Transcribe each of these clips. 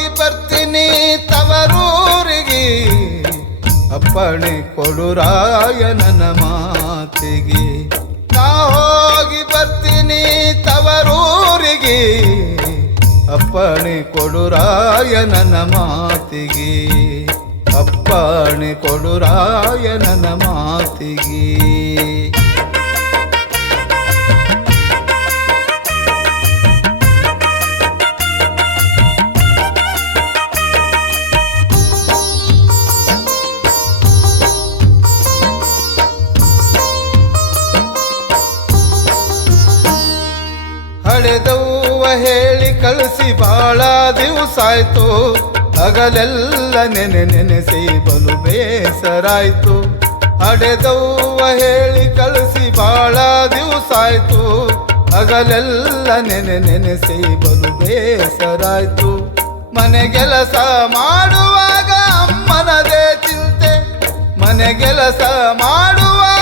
ಹೋಗಿ ಬರ್ತೀನಿ ತವರೂರಿಗೆ. ಅಪ್ಪಣೆ ಕೊಡುರಾಯನನ ಮಾತಿಗೆ. ನಾ ಹೋಗಿ ಬರ್ತೀನಿ ತವರೂರಿಗೆ. ಅಪ್ಪಣೆ ಕೊಡುರಾಯನನ ಮಾತಿಗೆ. ಅಪ್ಪಣೆ ಕೊಡುರಾಯನನ ಮಾತಿಗೆ. ಕಳಿಸಿ ಬಾಳ ದಿವಸ ಆಯ್ತು ಹಗಲೆಲ್ಲ ನೆನೆ ನೆನೆಸಿ ಬಲು ಬೇಸರಾಯ್ತು. ಹಡೆದವ್ವ ಹೇಳಿ ಕಳಿಸಿ ಬಾಳ ದಿವಸ ಆಯ್ತು ಹಗಲೆಲ್ಲ ನೆನೆ ನೆನೆಸಿ ಬಲು ಬೇಸರಾಯ್ತು. ಮನೆಗೆಲಸ ಮಾಡುವಾಗ ಅಮ್ಮನದೇ ಚಿಂತೆ. ಮನೆಗೆಲಸ ಮಾಡುವಾಗ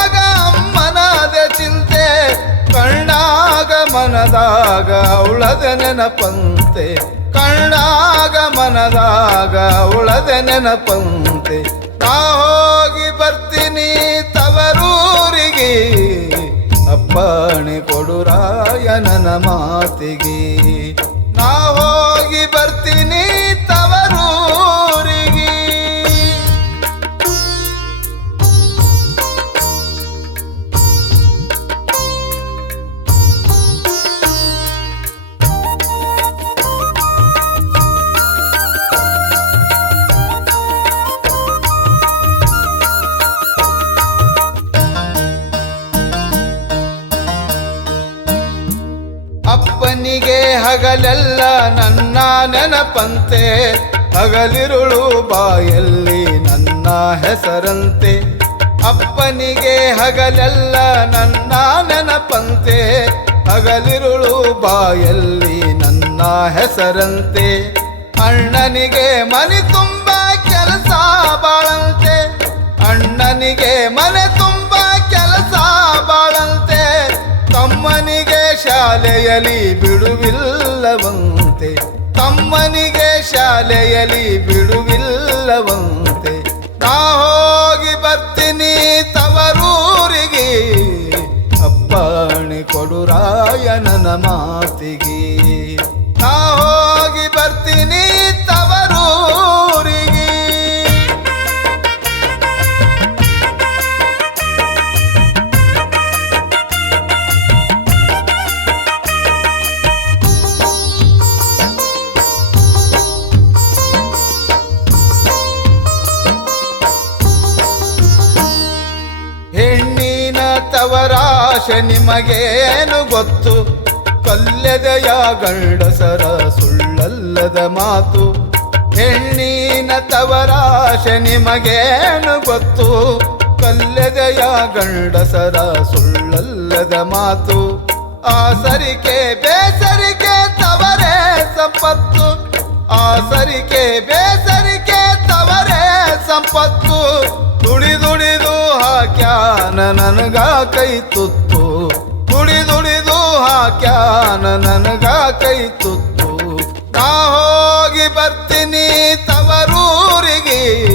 ಮನದಾಗ ಉಳದ ನೆನಪಂತೆ. ಕಣ್ಣಾಗ ಮನದಾಗ ಉಳದ ನೆನಪಂತೆ. ನಾ ಹೋಗಿ ಬರ್ತೀನಿ ತವರೂರಿಗೆ. ಅಪ್ಪಣೆ ಕೊಡುರಾಯ ನನ್ನ ಮಾತಿಗೆ. ನಾ ಹೋಗಿ ಬರ್ತೀನಿ ಹಗಲೆಲ್ಲ ನನ್ನ ನೆನಪಂತೆ, ಹಗಲಿರುಳು ಬಾಯಲ್ಲಿ ನನ್ನ ಹೆಸರಂತೆ. ಅಪ್ಪನಿಗೆ ಹಗಲೆಲ್ಲ ನನ್ನ ನೆನಪಂತೆ, ಹಗಲಿರುಳು ಬಾಯಲ್ಲಿ ನನ್ನ ಹೆಸರಂತೆ. ಅಣ್ಣನಿಗೆ ಮನೆ ತುಂಬ ಕೆಲಸ ಬಾಳಂತೆ, ಅಣ್ಣನಿಗೆ ಮನೆ ತುಂಬ ಕೆಲಸ ಬಾಳಂತೆ. ತಮ್ಮನಿಗೆ ಶಾಲೆಯಲ್ಲಿ ಬಿಡುವಿಲ್ಲವಂತೆ ತಮ್ಮನಿಗೆ ಶಾಲೆಯಲ್ಲಿ ಬಿಡುವಿಲ್ಲವಂತೆ. ನಾ ಹೋಗಿ ಬರ್ತೀನಿ ತವರೂರಿಗೆ. ಅಪ್ಪಣೆ ಕೊಡುರಾಯ ನನ್ನ ಮಾತಿಗೆ. ನಾ ಹೋಗಿ ಬರ್ತೀನಿ ತವರೂರಿಗೆ ತವರಾಶ ನಿಮಗೇನು ಗೊತ್ತು? ಕಲ್ಲೆದೆಯ ಗಂಡಸರ ಸುಳ್ಳಲ್ಲದ ಮಾತು? ಹೆಣ್ಣಿನ ತವರಾಶೆ ನಿಮಗೇನು ಗೊತ್ತು? ಕಲ್ಲೆದೆಯ ಗಂಡಸರ ಸುಳ್ಳಲ್ಲದ ಮಾತು? ಆಸರಿಕೆ ಬೇಸರಿಕೆ ತವರೇ ಸಂಪತ್ತು? ಆಸರಿಕೆ ಬೇಸರಿಕೆ ತವರೇ ಸಂಪತ್ತು? ದುಡಿದುಡಿದು ಹಾಕ್ಯಾನ ನನಗ ಕೈ ತುತ್ತು. ಹಾಕ್ಯಾನ ನನಗ ಕೈ ತುತ್ತು. ನಾ ಹೋಗಿ ಬರ್ತೀನಿ ತವರೂರಿಗೆ.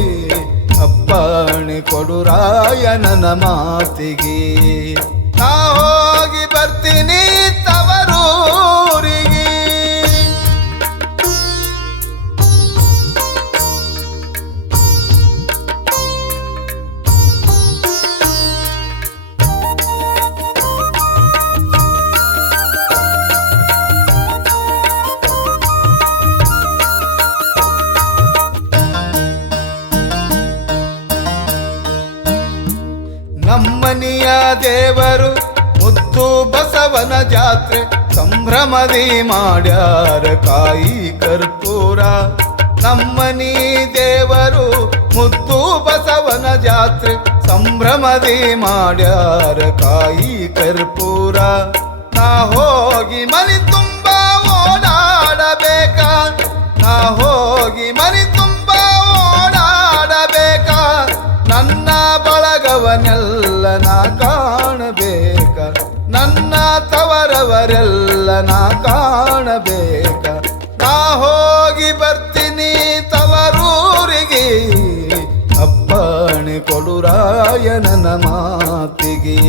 ಅಪ್ಪಣೆ ಕೊಡುರಾಯ ನನ್ನ ಮಾತಿಗೆ. ನಾ ದೇವರು ಮುದ್ದು ಬಸವನ ಜಾತ್ರೆ ಸಂಭ್ರಮದಿ ಮಾಡ್ಯಾರ ಕಾಯಿ ಕರ್ಪೂರ. ನಮ್ಮನಿ ದೇವರು ಮುದ್ದು ಬಸವನ ಜಾತ್ರೆ ಸಂಭ್ರಮದಿ ಮಾಡ್ಯಾರ ಕಾಯಿ ಕರ್ಪೂರ. ನಾ ಹೋಗಿ ಮನಿ ತವರವರೆಲ್ಲ ನಾ ಕಾಣಬೇಕ. ನಾ ಹೋಗಿ ಬರ್ತೀನಿ ತವರೂರಿಗೆ. ಅಪ್ಪಣೆ ಕೊಡುರಾಯನನ ಮಾತಿಗೆ.